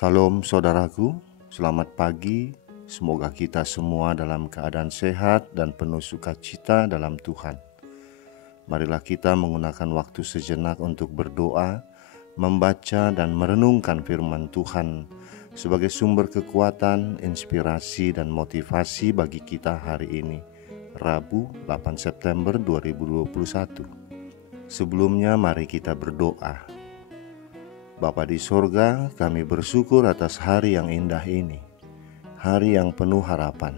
Salam saudaraku, selamat pagi. Semoga kita semua dalam keadaan sehat dan penuh sukacita dalam Tuhan. Marilah kita menggunakan waktu sejenak untuk berdoa, membaca dan merenungkan firman Tuhan sebagai sumber kekuatan, inspirasi dan motivasi bagi kita hari ini, Rabu 8 September 2021. Sebelumnya mari kita berdoa. Bapa di sorga, kami bersyukur atas hari yang indah ini, hari yang penuh harapan.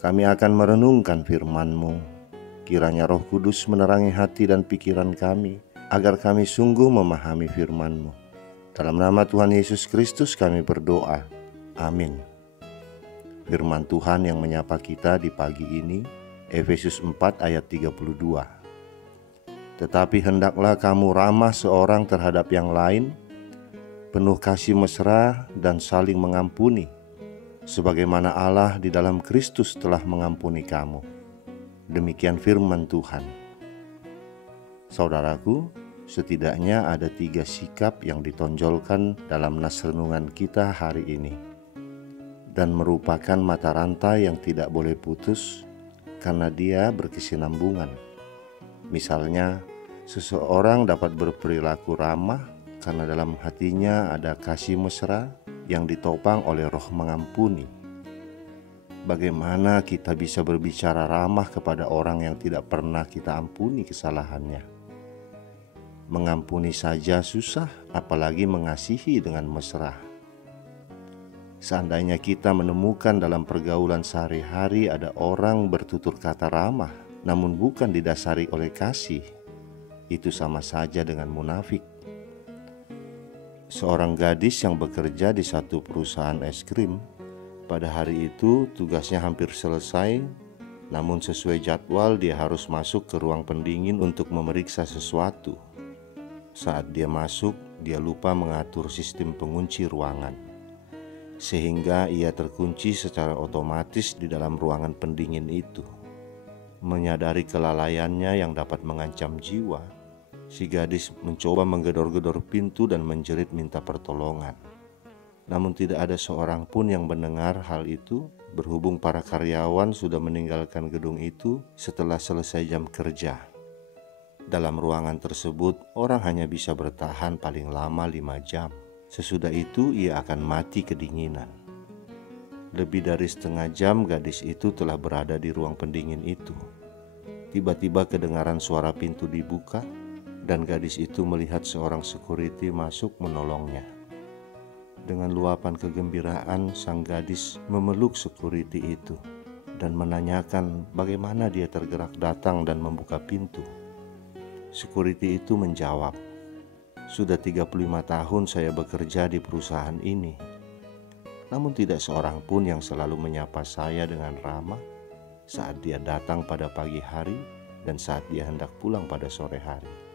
Kami akan merenungkan firman-Mu. Kiranya Roh Kudus menerangi hati dan pikiran kami, agar kami sungguh memahami firman-Mu. Dalam nama Tuhan Yesus Kristus kami berdoa. Amin. Firman Tuhan yang menyapa kita di pagi ini, Efesus 4 ayat 32. Tetapi hendaklah kamu ramah seorang terhadap yang lain, penuh kasih mesra dan saling mengampuni, sebagaimana Allah di dalam Kristus telah mengampuni kamu. Demikian firman Tuhan. Saudaraku, setidaknya ada 3 sikap yang ditonjolkan dalam nas renungan kita hari ini, dan merupakan mata rantai yang tidak boleh putus karena dia berkesinambungan. Misalnya, seseorang dapat berperilaku ramah karena dalam hatinya ada kasih mesra yang ditopang oleh Roh mengampuni. Bagaimana kita bisa berbicara ramah kepada orang yang tidak pernah kita ampuni kesalahannya? Mengampuni saja susah, apalagi mengasihi dengan mesra. Seandainya kita menemukan dalam pergaulan sehari-hari ada orang bertutur kata ramah, namun bukan didasari oleh kasih, itu sama saja dengan munafik. Seorang gadis yang bekerja di satu perusahaan es krim, pada hari itu tugasnya hampir selesai, namun sesuai jadwal dia harus masuk ke ruang pendingin untuk memeriksa sesuatu. Saat dia masuk, dia lupa mengatur sistem pengunci ruangan, sehingga ia terkunci secara otomatis di dalam ruangan pendingin itu. Menyadari kelalaiannya yang dapat mengancam jiwa, si gadis mencoba menggedor-gedor pintu dan menjerit minta pertolongan. Namun tidak ada seorang pun yang mendengar hal itu, berhubung para karyawan sudah meninggalkan gedung itu setelah selesai jam kerja. Dalam ruangan tersebut, orang hanya bisa bertahan paling lama 5 jam. Sesudah itu ia akan mati kedinginan. Lebih dari setengah jam gadis itu telah berada di ruang pendingin itu. Tiba-tiba kedengaran suara pintu dibuka, dan gadis itu melihat seorang security masuk menolongnya. Dengan luapan kegembiraan, sang gadis memeluk security itu dan menanyakan bagaimana dia tergerak datang dan membuka pintu. Security itu menjawab, "Sudah 35 tahun saya bekerja di perusahaan ini, namun tidak seorang pun yang selalu menyapa saya dengan ramah saat dia datang pada pagi hari dan saat dia hendak pulang pada sore hari.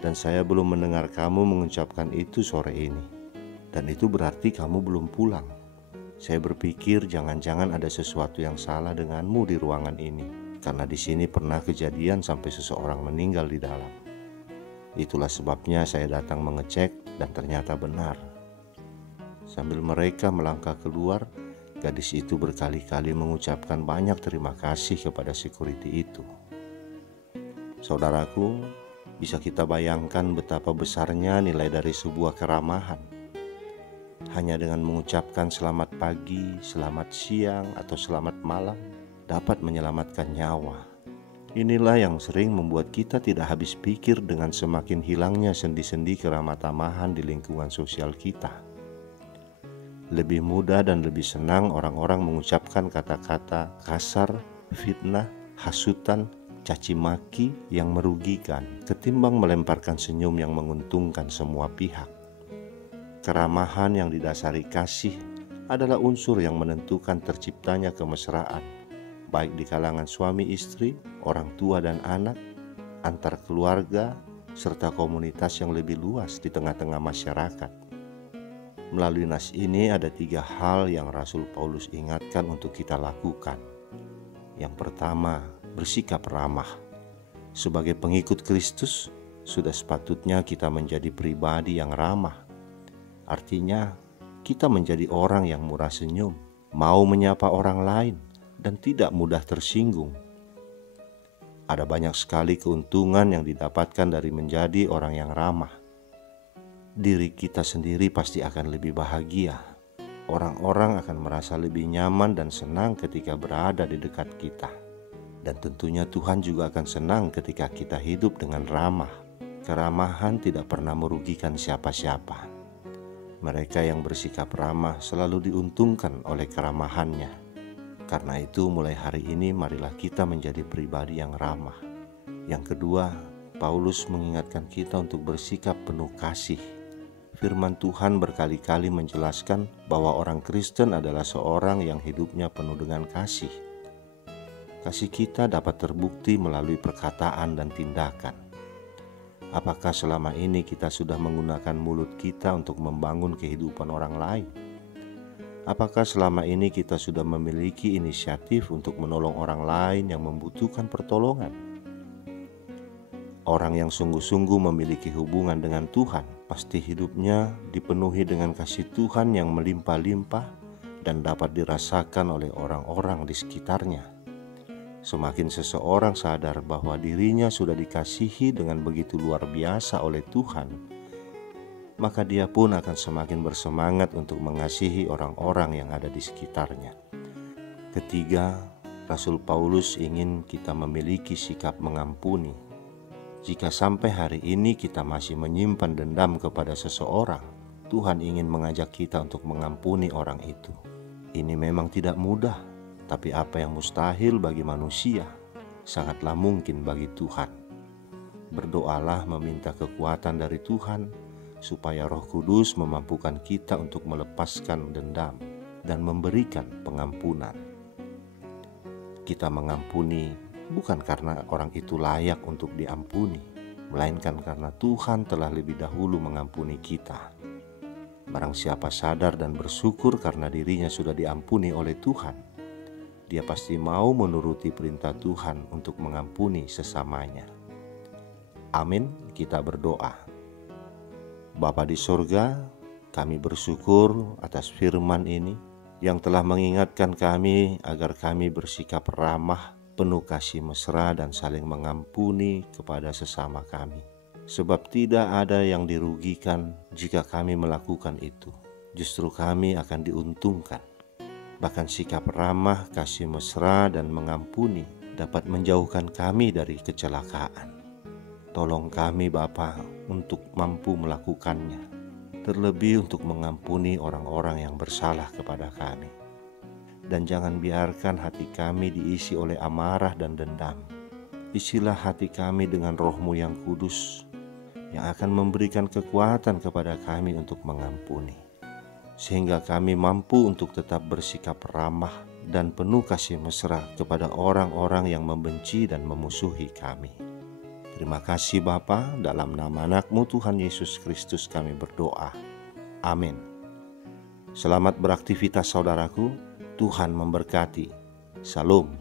Dan saya belum mendengar kamu mengucapkan itu sore ini. Dan itu berarti kamu belum pulang. Saya berpikir jangan-jangan ada sesuatu yang salah denganmu di ruangan ini, karena di sini pernah kejadian sampai seseorang meninggal di dalam. Itulah sebabnya saya datang mengecek dan ternyata benar." Sambil mereka melangkah keluar, gadis itu berkali-kali mengucapkan banyak terima kasih kepada security itu. Saudaraku, bisa kita bayangkan betapa besarnya nilai dari sebuah keramahan. Hanya dengan mengucapkan selamat pagi, selamat siang, atau selamat malam dapat menyelamatkan nyawa. Inilah yang sering membuat kita tidak habis pikir dengan semakin hilangnya sendi-sendi keramah-tamahan di lingkungan sosial kita. Lebih mudah dan lebih senang orang-orang mengucapkan kata-kata kasar, fitnah, hasutan, caci maki yang merugikan ketimbang melemparkan senyum yang menguntungkan semua pihak. Keramahan yang didasari kasih adalah unsur yang menentukan terciptanya kemesraan, baik di kalangan suami istri, orang tua dan anak, antar keluarga, serta komunitas yang lebih luas di tengah-tengah masyarakat. Melalui nas ini ada 3 hal yang Rasul Paulus ingatkan untuk kita lakukan. Yang pertama, bersikap ramah. Sebagai pengikut Kristus, sudah sepatutnya kita menjadi pribadi yang ramah. Artinya, kita menjadi orang yang murah senyum, mau menyapa orang lain, dan tidak mudah tersinggung. Ada banyak sekali keuntungan yang didapatkan dari menjadi orang yang ramah. Diri kita sendiri pasti akan lebih bahagia. Orang-orang akan merasa lebih nyaman dan senang ketika berada di dekat kita. Dan tentunya Tuhan juga akan senang ketika kita hidup dengan ramah. Keramahan tidak pernah merugikan siapa-siapa. Mereka yang bersikap ramah selalu diuntungkan oleh keramahannya. Karena itu mulai hari ini marilah kita menjadi pribadi yang ramah. Yang kedua, Paulus mengingatkan kita untuk bersikap penuh kasih. Firman Tuhan berkali-kali menjelaskan bahwa orang Kristen adalah seorang yang hidupnya penuh dengan kasih. Kasih kita dapat terbukti melalui perkataan dan tindakan. Apakah selama ini kita sudah menggunakan mulut kita untuk membangun kehidupan orang lain? Apakah selama ini kita sudah memiliki inisiatif untuk menolong orang lain yang membutuhkan pertolongan? Orang yang sungguh-sungguh memiliki hubungan dengan Tuhan, pasti hidupnya dipenuhi dengan kasih Tuhan yang melimpah-limpah dan dapat dirasakan oleh orang-orang di sekitarnya. Semakin seseorang sadar bahwa dirinya sudah dikasihi dengan begitu luar biasa oleh Tuhan, maka dia pun akan semakin bersemangat untuk mengasihi orang-orang yang ada di sekitarnya. Ketiga, Rasul Paulus ingin kita memiliki sikap mengampuni. Jika sampai hari ini kita masih menyimpan dendam kepada seseorang, Tuhan ingin mengajak kita untuk mengampuni orang itu. Ini memang tidak mudah, tapi apa yang mustahil bagi manusia, sangatlah mungkin bagi Tuhan. Berdoalah meminta kekuatan dari Tuhan, supaya Roh Kudus memampukan kita untuk melepaskan dendam dan memberikan pengampunan. Kita mengampuni bukan karena orang itu layak untuk diampuni, melainkan karena Tuhan telah lebih dahulu mengampuni kita. Barang siapa sadar dan bersyukur karena dirinya sudah diampuni oleh Tuhan, dia pasti mau menuruti perintah Tuhan untuk mengampuni sesamanya. Amin, kita berdoa. Bapa di sorga, kami bersyukur atas firman ini yang telah mengingatkan kami agar kami bersikap ramah, penuh kasih mesra dan saling mengampuni kepada sesama kami. Sebab tidak ada yang dirugikan jika kami melakukan itu. Justru kami akan diuntungkan. Bahkan sikap ramah, kasih mesra dan mengampuni dapat menjauhkan kami dari kecelakaan. Tolong kami Bapa untuk mampu melakukannya, terlebih untuk mengampuni orang-orang yang bersalah kepada kami. Dan jangan biarkan hati kami diisi oleh amarah dan dendam. Isilah hati kami dengan Roh-Mu yang kudus, yang akan memberikan kekuatan kepada kami untuk mengampuni. Sehingga kami mampu untuk tetap bersikap ramah dan penuh kasih mesra kepada orang-orang yang membenci dan memusuhi kami. Terima kasih Bapa, dalam nama anak-Mu Tuhan Yesus Kristus kami berdoa. Amin. Selamat beraktivitas saudaraku, Tuhan memberkati. Shalom.